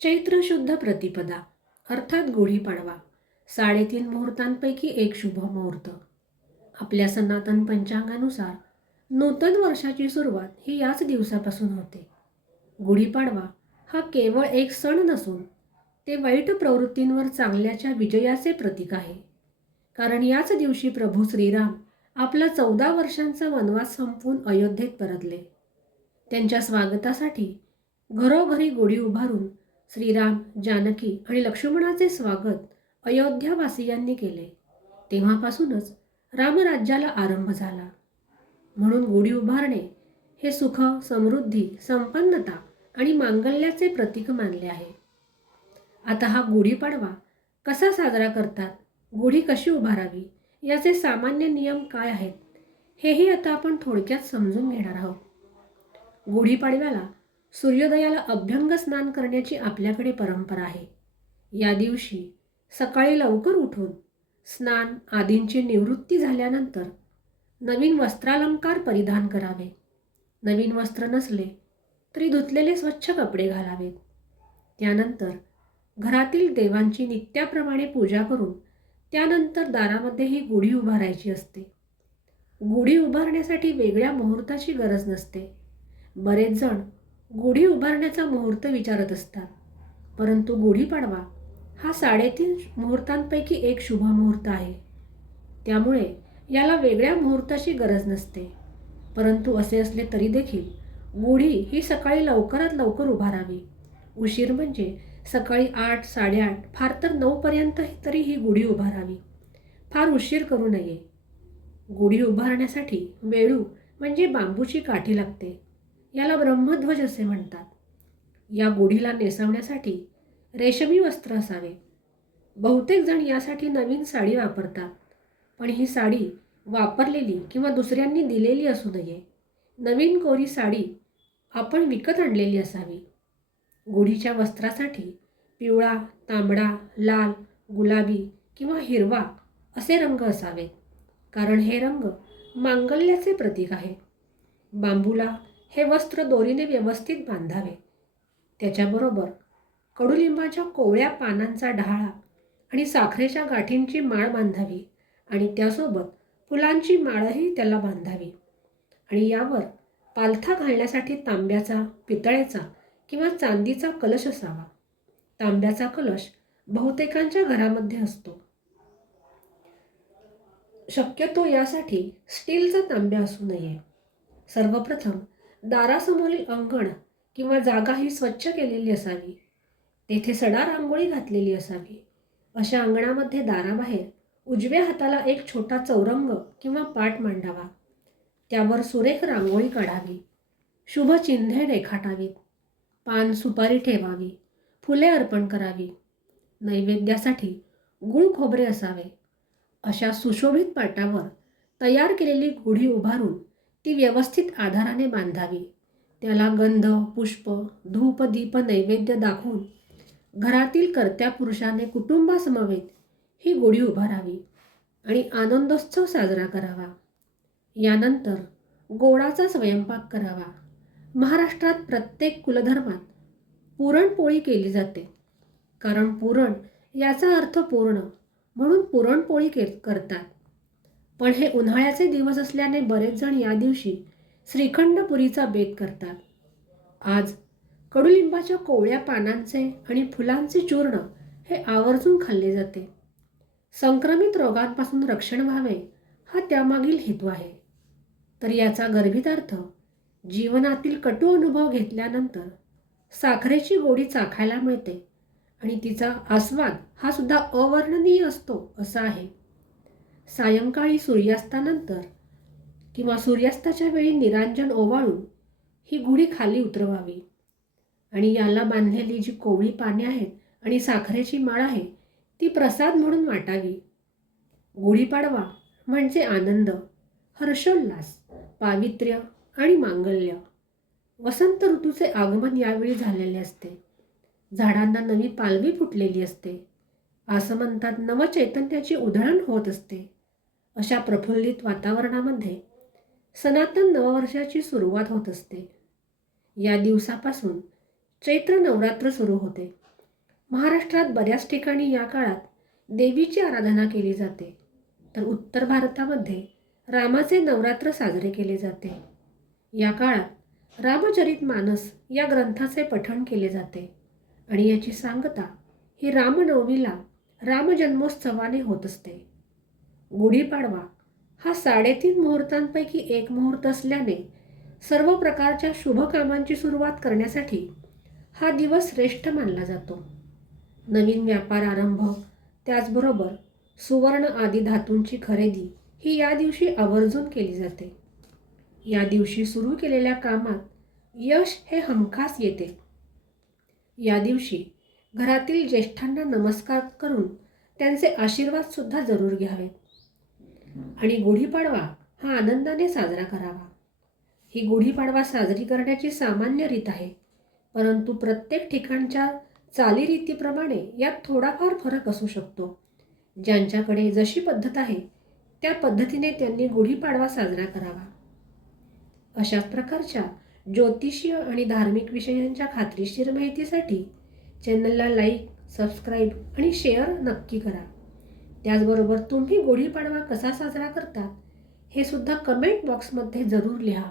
चैत्र शुद्ध प्रतिपदा अर्थात गुढीपाडवा 3.5 मुहूर्तांपैकी एक शुभ मुहूर्त. आपल्या सनातन पंचांगानुसार नूतन वर्षाची सुरुवात ही याच दिवसापासून होते. गुढीपाडवा हा केवळ एक सण नसून ते वाईट प्रवृत्तींवर चांगल्याच्या विजयाचे प्रतीक आहे. कारण याच दिवशी प्रभू श्रीराम आपला 14 वर्षांचा वनवास संपवून अयोध्येत परतले. त्यांच्या स्वागतासाठी घरोघरी गुढी उभारून श्रीराम, जानकी आणि लक्ष्मणाचे स्वागत अयोध्यावासियांनी केले. तेव्हापासूनच रामराज्याला आरंभ झाला. म्हणून गुढी उभारणे हे सुख, समृद्धी, संपन्नता आणि मांगल्याचे प्रतीक मानले आहे. आता हा गुढीपाडवा कसा साजरा करतात, गुढी कशी उभारावी, याचे सामान्य नियम काय आहेत, हेही आता आपण थोडक्यात समजून घेणार आहोत. गुढीपाडव्याला सूर्योदयाला अभ्यंग स्नान करण्याची आपल्याकडे परंपरा आहे. या दिवशी सकाळी लवकर उठून स्नान आदींची निवृत्ती झाल्यानंतर नवीन वस्त्रालंकार परिधान करावे. नवीन वस्त्र नसले तरी धुतलेले स्वच्छ कपडे घालावेत. त्यानंतर घरातील देवांची नित्याप्रमाणे पूजा करून त्यानंतर दारामध्ये ही गुढी उभारायची असते. गुढी उभारण्यासाठी वेगळ्या मुहूर्ताची गरज नसते. बरेच जण गुढी उभारण्याचा मुहूर्त विचारत असतात, परंतु गुढीपाडवा हा 3.5 मुहूर्तांपैकी एक शुभ मुहूर्त आहे. त्यामुळे याला वेगळ्या मुहूर्ताची गरज नसते. परंतु असे असले तरी देखील गुढी ही सकाळी लवकरात लवकर उभारावी. उशीर म्हणजे सकाळी 8, 8:30, फार तर 9 पर्यंत तरी ही गुढी उभारावी. फार उशीर करू नये. गुढी उभारण्यासाठी वेळू म्हणजे बांबूची काठी लागते. याला ब्रह्मध्वज असे म्हणतात. या गुढीला नेसवण्यासाठी रेशमी वस्त्र असावे. बहुतेक जण यासाठी नवीन साडी वापरतात, पण ही साडी वापरलेली किंवा दुसऱ्यांनी दिलेली असू नये. नवीन कोरी साडी आपण विकत आणलेली असावी. गुढीच्या वस्त्रासाठी पिवळा, तांबडा, लाल, गुलाबी किंवा हिरवा असे रंग असावेत, कारण हे रंग मांगल्याचे प्रतीक आहे. बांबूला हे वस्त्र दोरीने व्यवस्थित बांधावे. त्याच्याबरोबर कडुलिंबाच्या कोवळ्या पानांचा डहाळा आणि साखरेच्या गाठींची माळ बांधावी आणि त्यासोबत फुलांची माळही त्याला बांधावी. आणि यावर पालथा घालण्यासाठी तांब्याचा, पितळेचा किंवा चांदीचा कलश असावा. तांब्याचा कलश बहुतेकांच्या घरामध्ये असतो. शक्यतो यासाठी स्टीलचा तांब्या असू नये. सर्वप्रथम दारासमोरील अंगण किंवा जागा ही स्वच्छ केलेली असावी. तेथे सडा रांगोळी घातलेली असावी. अशा अंगणामध्ये दाराबाहेर उजव्या हाताला एक छोटा चौरंग किंवा पाट मांडावा. त्यावर सुरेख रांगोळी काढावी. शुभ चिन्हे रेखाटावीत. पान सुपारी ठेवावी. फुले अर्पण करावी. नैवेद्यासाठी गुळ खोबरे असावे. अशा सुशोभित पाटावर तयार केलेली गुढी उभारून ती व्यवस्थित आधाराने बांधावी. त्याला गंध, पुष्प, धूप, दीप नैवेद्य दाखवून घरातील कर्त्या पुरुषाने कुटुंबासमवेत ही गुढी उभारावी आणि आनंदोत्सव साजरा करावा. यानंतर गोडाचा स्वयंपाक करावा. महाराष्ट्रात प्रत्येक कुलधर्मात पुरणपोळी केली जाते. कारण पुरण याचा अर्थ पूर्ण, म्हणून पुरणपोळी करतात. पण हे उन्हाळ्याचे दिवस असल्याने बरेच जण या दिवशी श्रीखंडपुरीचा बेत करतात. आज कडुलिंबाच्या कोवळ्या पानांचे आणि फुलांचे चूर्ण हे आवर्जून खाल्ले जाते. संक्रमित रोगांपासून रक्षण व्हावे हा त्यामागील हेतू आहे. तर याचा गर्भितार्थ जीवनातील कटू अनुभव घेतल्यानंतर साखरेची गोडी चाखायला मिळते आणि तिचा आस्वाद हा सुद्धा अवर्णनीय असतो असा आहे. सायंकाळी सूर्यास्तानंतर किंवा सूर्यास्ताच्या वेळी निरांजन ओवाळून ही गुढी खाली उतरवावी आणि याला बांधलेली जी कोवळी पाने आहेत आणि साखरेची माळ आहे ती प्रसाद म्हणून वाटावी. गुढीपाडवा म्हणजे आनंद, हर्षोल्लास, पावित्र्य आणि मांगल्य. वसंत ऋतूचे आगमन यावेळी झालेले असते. झाडांना नवी पालवी फुटलेली असते. आसमंतात नवचैतन्याची उधळण होत असते. अशा प्रफुल्लित वातावरणामध्ये सनातन नववर्षाची सुरुवात होत असते. या दिवसापासून चैत्र नवरात्र सुरू होते. महाराष्ट्रात बऱ्याच ठिकाणी या काळात देवीची आराधना केली जाते, तर उत्तर भारतामध्ये रामाचे नवरात्र साजरे केले जाते. या काळात रामचरितमानस या ग्रंथाचे पठण केले जाते आणि याची सांगता ही रामनवमीला रामजन्मोत्सवाने होत असते. गुढीपाडवा हा 3.5 मुहूर्तांपैकी एक मुहूर्त असल्याने सर्व प्रकारच्या शुभ कामांची सुरुवात करण्यासाठी हा दिवस श्रेष्ठ मानला जातो. नवीन व्यापार आरंभ, त्याचबरोबर सुवर्ण आदी धातूंची खरेदी ही या दिवशी आवर्जून केली जाते. या दिवशी सुरू केलेल्या कामात यश हे हमखास येते. या दिवशी घरातील ज्येष्ठांना नमस्कार करून त्यांचे आशीर्वादसुद्धा जरूर घ्यावेत आणि गुढीपाडवा हा आनंदाने साजरा करावा. ही गुढीपाडवा साजरी करण्याची सामान्य रीत आहे, परंतु प्रत्येक ठिकाणच्या चालीरीतीप्रमाणे यात थोडाफार फरक असू शकतो. ज्यांच्याकडे जशी पद्धत आहे त्या पद्धतीने त्यांनी गुढीपाडवा साजरा करावा. अशाच प्रकारच्या ज्योतिषीय आणि धार्मिक विषयांच्या खात्रीशीर माहितीसाठी चॅनलला लाईक, सबस्क्राईब आणि शेअर नक्की करा. त्याचबरोबर तुम्ही गुढीपाडवा कसा साजरा करतात हे सुद्धा कमेंट बॉक्समध्ये जरूर लिहा.